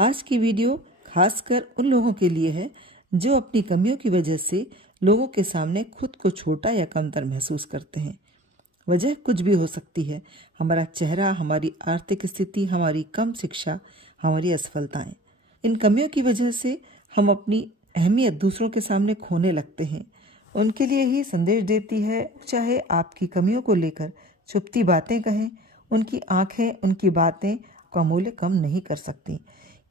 आज की वीडियो खासकर उन लोगों के लिए है जो अपनी कमियों की वजह से लोगों के सामने खुद को छोटा या कमतर महसूस करते हैं। वजह कुछ भी हो सकती है, हमारा चेहरा, हमारी आर्थिक स्थिति, हमारी कम शिक्षा, हमारी असफलताएं। इन कमियों की वजह से हम अपनी अहमियत दूसरों के सामने खोने लगते हैं। उनके लिए ही संदेश देती है, चाहे आपकी कमियों को लेकर छुपती बातें कहें, उनकी आंखें, उनकी बातें का मूल्य कम नहीं कर सकती,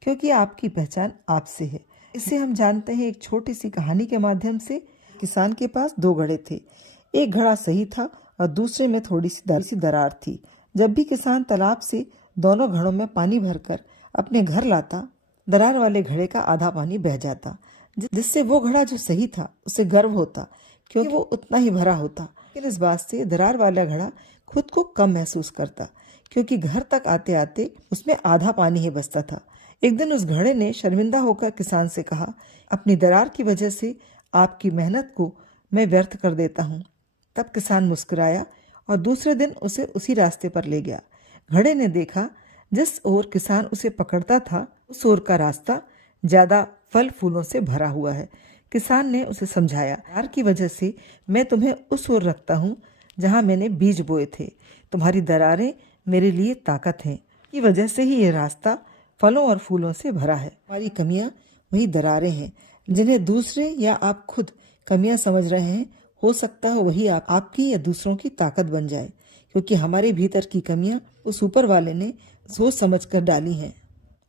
क्योंकि आपकी पहचान आपसे है। इसे हम जानते हैं एक छोटी सी कहानी के माध्यम से। किसान के पास 2 घड़े थे। एक घड़ा सही था और दूसरे में थोड़ी सी दरार थी। जब भी किसान तालाब से दोनों घड़ों में पानी भरकर अपने घर लाता, दरार वाले घड़े का आधा पानी बह जाता, जिससे वो घड़ा जो सही था उसे गर्व होता, क्योंकि वो उतना ही भरा होता। लेकिन इस बात से दरार वाला घड़ा खुद को कम महसूस करता, क्योंकि घर तक आते आते उसमें आधा पानी ही बचता था। एक दिन उस घड़े ने शर्मिंदा होकर किसान से कहा, अपनी दरार की वजह से आपकी मेहनत को मैं व्यर्थ कर देता हूँ। तब किसान मुस्कुराया और दूसरे दिन उसे उसी रास्ते पर ले गया। घड़े ने देखा जिस ओर किसान उसे पकड़ता था, उस ओर का रास्ता ज्यादा फल फूलों से भरा हुआ है। किसान ने उसे समझाया, दरार की वजह से मैं तुम्हें उस ओर रखता हूँ जहाँ मैंने बीज बोए थे। तुम्हारी दरारें मेरे लिए ताकत हैं, की वजह से ही ये रास्ता फलों और फूलों से भरा है। हमारी कमियां वही दरारें हैं जिन्हें दूसरे या आप खुद कमियां समझ रहे हैं। हो सकता है वही आपकी या दूसरों की ताकत बन जाए, क्योंकि हमारे भीतर की कमियां उस ऊपर वाले ने सोच समझ कर डाली हैं।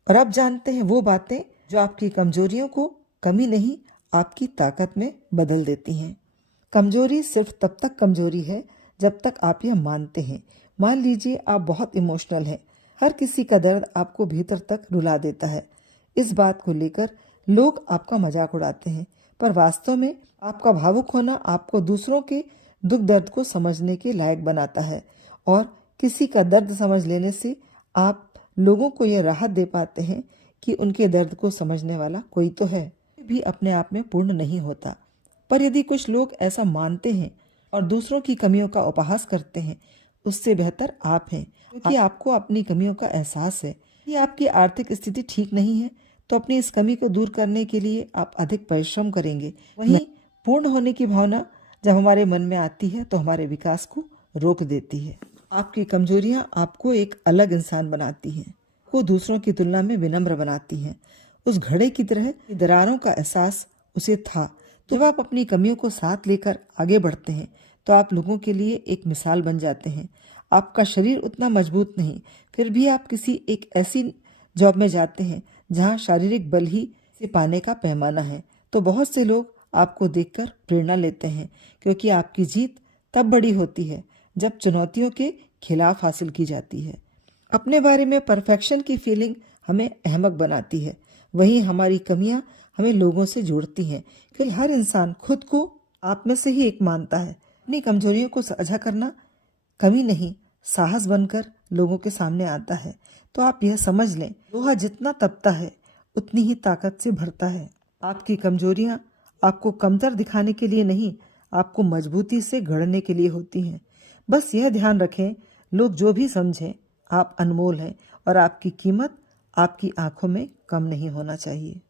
और अब जानते हैं वो बातें जो आपकी कमजोरियों को कमी नहीं, आपकी ताकत में बदल देती हैं। कमजोरी सिर्फ तब तक कमजोरी है जब तक आप यह मानते हैं। मान लीजिए आप बहुत इमोशनल हैं। हर किसी का दर्द आपको भीतर तक रुला देता है। इस बात को लेकर लोग आपका मजाक उड़ाते हैं, पर वास्तव में आपका भावुक होना आपको दूसरों के दुख दर्द को समझने के लायक बनाता है। और किसी का दर्द समझ लेने से आप लोगों को यह राहत दे पाते हैं कि उनके दर्द को समझने वाला कोई तो है। भी अपने आप में पूर्ण नहीं होता, पर यदि कुछ लोग ऐसा मानते हैं और दूसरों की कमियों का उपहास करते हैं, उससे बेहतर आप हैं, क्योंकि आपको अपनी कमियों का एहसास है। यदि आपकी आर्थिक स्थिति ठीक नहीं है तो अपनी इस कमी को दूर करने के लिए आप अधिक परिश्रम करेंगे। वहीं पूर्ण होने की भावना जब हमारे मन में आती है तो हमारे विकास को रोक देती है। आपकी कमजोरियां आपको एक अलग इंसान बनाती हैं, को दूसरों की तुलना में विनम्र बनाती हैं। उस घड़े की तरह दरारों का एहसास उसे था। तो जब आप अपनी कमियों को साथ लेकर आगे बढ़ते हैं तो आप लोगों के लिए एक मिसाल बन जाते हैं। आपका शरीर उतना मजबूत नहीं, फिर भी आप किसी एक ऐसी जॉब में जाते हैं जहां शारीरिक बल ही से पाने का पैमाना है, तो बहुत से लोग आपको देखकर प्रेरणा लेते हैं, क्योंकि आपकी जीत तब बड़ी होती है जब चुनौतियों के खिलाफ हासिल की जाती है। अपने बारे में परफेक्शन की फीलिंग हमें अहमक बनाती है, वहीं हमारी कमियां हमें लोगों से जोड़ती हैं, क्योंकि हर इंसान खुद को आप में से ही एक मानता है। अपनी कमजोरियों को साझा करना कमी नहीं, साहस बनकर लोगों के सामने आता है। तो आप यह समझ लें, लोहा जितना तपता है उतनी ही ताकत से भरता है। आपकी कमजोरियां आपको कमतर दिखाने के लिए नहीं, आपको मजबूती से गढ़ने के लिए होती हैं। बस यह ध्यान रखें, लोग जो भी समझें, आप अनमोल हैं और आपकी कीमत आपकी आंखों में कम नहीं होना चाहिए।